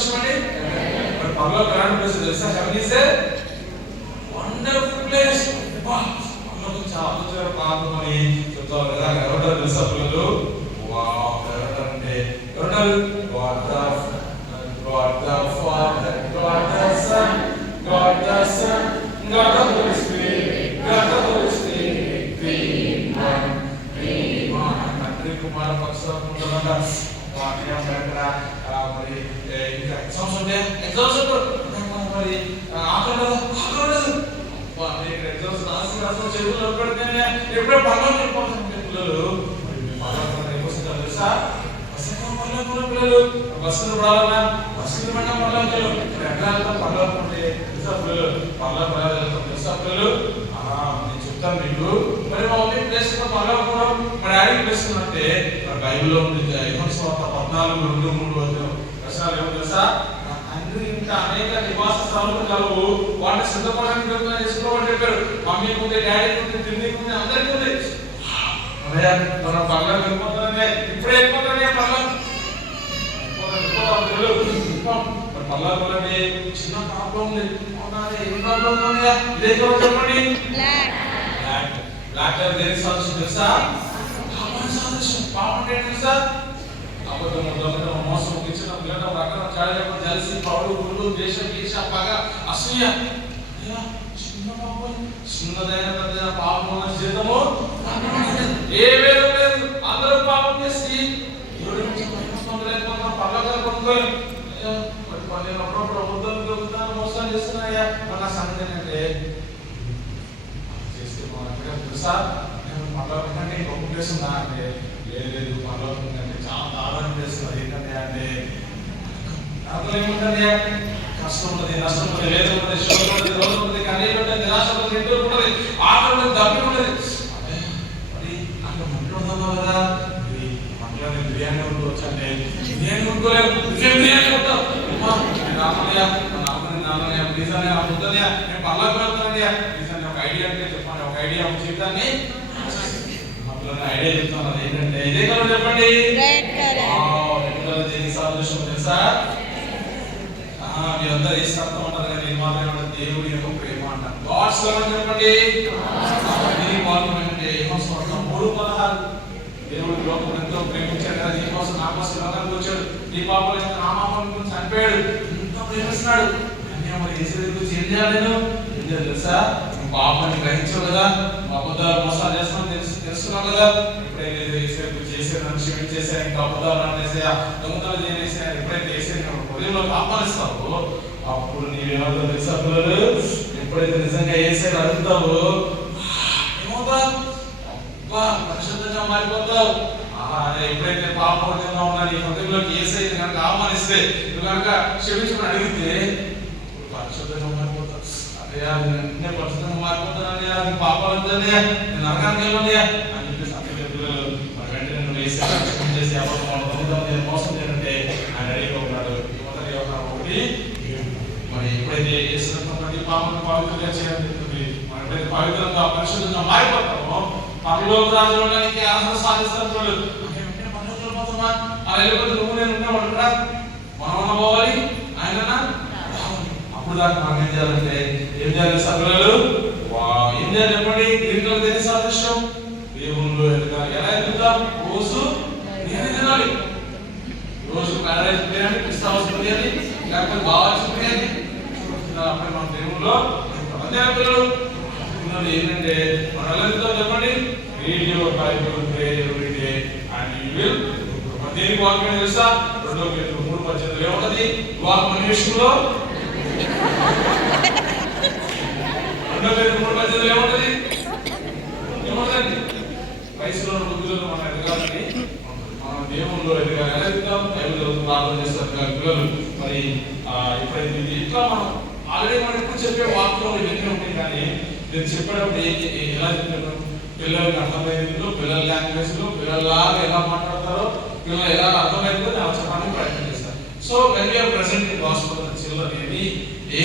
సంతోషం అండి. మరి పరలోకం ఎలాంటి ప్లేస్ తెలుసా? Heaven is a wonderful place. పరలోకం చాలా పాపమని చెప్తారు కదా. ఎవరు తెలుసా పిల్లలు? ఎవరంటే ఎవరు? God the Father, God the Son, God the Son, God the Holy Spirit, God the Holy Spirit, three in one. తండ్రి కుమార పక్షుల మరి ఇంకా ఎగ్జామ్స్ ఉంటాయి. ఎగ్జామ్స్ మరి ఎగ్జామ్స్ రాసి చెరువులు పెడితేనే ఎప్పుడో పనులు వెళ్ళిపోతారు పిల్లలు. తెలుసా? పిల్లలు బస్సులు పడాలన్నా బస్సులు పడినా పడలేదు. ఎక్కడాలన్నా పడలేదు తెలుసా పిల్లలు? పడలేదు తెలుసా పిల్లలు? నేను చెప్తాను మీకు. మరి మా మమ్మీ ప్లేస్ పడలేకపోవడం మా డాడీ ప్లేస్ అంటే బైబిల్లో ఉంది. యోహాను సువార్త 14:2-3 వచనాలు ఏమో తెలుసా? నా తండ్రి ఇంకా అనేక నివాస స్థలాలు కలవు, వాటిని సిద్ధపడడానికి చేసుకోమని చెప్పారు. మమ్మీకి ఉంది, డాడీకి ఉంది, తిండికి ఉంది, అందరికీ ఉంది. మనం పర్లేదు వెళ్ళిపోతానే, ఇప్పుడే వెళ్ళిపోతానే పర్లేదు పర్లేదు. చిన్న ప్రాబ్లం ఉంది. ఏం ప్రాబ్లం ఉంది? ఇదే చెప్పండి. బ్లాక్ కలర్ దేనికి సాదృశ్యం తెలుసా? పాపానికి సాదృశ్యం. పాపం అంటే తెలుసా? అబద్ధం, దొంగతనం, మోసం, గిచ్చడం, తినడం, రకరకాల చాడడం, జలసి, పౌడు, గుళ్ళు, ద్వేషం, ఈర్ష్య, పగ, అసూయ. చిన్న పాపం, చిన్నదైన పెద్దదైన పాపం జీతము ఏ వేదం లేదు. అందరూ పాపం చేసి పర్లోకాలు కొనుక్కోలేదు. నేను అప్పుడప్పుడు అబద్ధాలు దొరుకుతాను, మోసాలు చేస్తున్నాయా? మన సంగతి ఏంటంటే చేస్తే తెలుసా? నేను పర్లోకం కంటే గొప్ప ప్లేస్ ఉందా అంటే లేదు. పర్లోకం కంటే చాలా దారుణం చేస్తున్నారు. ఏంటంటే అంటే అర్థం ఏముంటుంది? కష్టం ఉంటుంది, నష్టం ఉంటుంది, లేదు ఉంటుంది, శోధన ఉంటుంది, రోజు ఉంటుంది, కన్నీళ్ళు ఉంటుంది, నిరాశ ఉంటుంది, ఇంట్లో ఉంటుంది, ఆకలి ఉంటుంది, దప్పి ఉంటుంది. అదే మరి అక్కడ మంటలు ఉందా కదా? మంటలోనే బిర్యానీ వండుకోవచ్చు అంటే బిర్యానీ వండుకోలేదు. బిర్యానీ ఉంటావు నాన్నయ్య ప్లీజ్ అని వద్దనయ్యా, నేను పర్లోకి వెళ్తానయ్యా ప్లీజ్ అని ఒక ఐడియా అంటే చెప్పండి. ఒక ఐడియా ఒక జీవితాన్ని మంటలోనే ఐడియా చెప్తాను. అది ఏంటంటే ఇదే కలర్ చెప్పండి. రెడ్ కలర్ దేనికి సాదృశ్యం తెలుసా? మీరందరూ వేసి అర్థం ఉంటారు కానీ నేను మాత్రమే దేవుడి యొక్క ప్రేమ అంటారు. గాడ్స్ లవ్ అని చెప్పండి. యోహాను సువార్త 3:16 దేవుడు లోకం ఎంతో ప్రేమించాడు కదా, నీ కోసం నా కోసం లోకానికి వచ్చాడు, నీ పాపాలు నా పాపం గురించి చనిపోయాడు, ఎంతో ప్రేమిస్తున్నాడు. అన్నీ మరి యేసు గురించి ఏం చేయాలి? నేను ఏం చేయాలి తెలుసా? నువ్వు పాపాన్ని గ్రహించావు కదా, అబద్ధాలు మోసాలు చేస్తున్నావు తెలుస్తున్నావు కదా. ఎప్పుడైతే యేసు గురించి చేసేదాన్ని క్షమించేసా, ఇంకా అబద్ధాలు ఆడేసా, దొంగతనాలు చేసేసా, ఎప్పుడైతే యేసు హృదయంలో ఆహ్వానిస్తావో అప్పుడు నీవేమవుతావు తెలుసా పిల్లలు? ఎప్పుడైతే నిజంగా యేసుని అడుగుతావో ఏమవుతావు? పరిశుద్ధంగా మారిపోతావు. ఎప్పుడైతే పాపంగా ఉన్నా నీ హృదయంలోకి యేసై కనుక ఆహ్వానిస్తే, నువ్వు కనుక క్షమించమని అడిగితే పరిశుద్ధంగా మారిపోతావు. అదే నేను పరిశుద్ధంగా మారిపోతానని అది పాపాలంటే నేను నరకానికి వెళ్ళండి అని చెప్పేసి అతని పిల్లలు మరి వెంటనే నువ్వు యేసై క్షమించేసి అబద్ధం మోసం చేయాలంటే ఆయన రెడీగా ఉన్నాడు. మొదటి ఒకటి మరి ఎప్పుడైతే యేసుని పాపను పవిత్రంగా చేయాలని మనం ఎప్పుడైతే పవిత్రంగా పరిశుద్ధంగా మారిపోతామో పరలోక రాజ్యంలోనికి అర్హత సాధిస్తాను. పరలోకంలో పోతామా? అలా వెళ్ళిపోతే నువ్వు నేను ఉండేవాడు రా, మనం పోవాలి, ఆయన అప్పుడు దాకా మనం ఏం చేయాలంటే ఏం చేయాలి సభ్యులు? ఏం చేయాలి చెప్పండి. దీంట్లో దేని సాదృశ్యం? దేవుళ్ళు ఎదగాలి. ఎలా ఎదుగుతాం? రోజు బిర్యానీ తినాలి. రోజు ప్యారడైజ్ బిర్యానీ, పిస్తా హౌస్ బిర్యానీ, లేకపోతే బావాల్సిన బిర్యానీ అప్పుడు మన దేవుళ్ళు పిల్లలు ఏంటంటే మనం ఎలా ఎదుగుతాం చెప్పండి. Read your Bible, pray every day, and you will. దేనికి వాక్యం తెలుసా? 2 Peter 3:18 ఏముంటది? వాక్యం విషయంలో 2 Peter 3:18 ఏముంటది? ఏముంటది? వయసులో బుద్ధిలో మనం ఎదగాలని, మనం దేవుల్లో ఎదగాలి. ఎలా ఎదుగుతాం? బైబిల్ చదువుతూ ప్రార్థన చేస్తారు కదా పిల్లలు. మరి ఎప్పుడైతే ఇట్లా మనం ఆల్రెడీ మనం ఇప్పుడు చెప్పే వాక్యం ఇవన్నీ ఉంటాయి కానీ నేను చెప్పేటప్పుడు ఎలా చెప్తాను? పిల్లలకి అర్థమయ్యేందులో, పిల్లల లాంగ్వేజ్ లో, పిల్లల్లాగా ఎలా మాట్లాడతారో, పిల్లలు ఎలా అర్థమవుతుందో నేను చెప్పడానికి ప్రయత్నం చేస్తాను. So when you're present in gospel children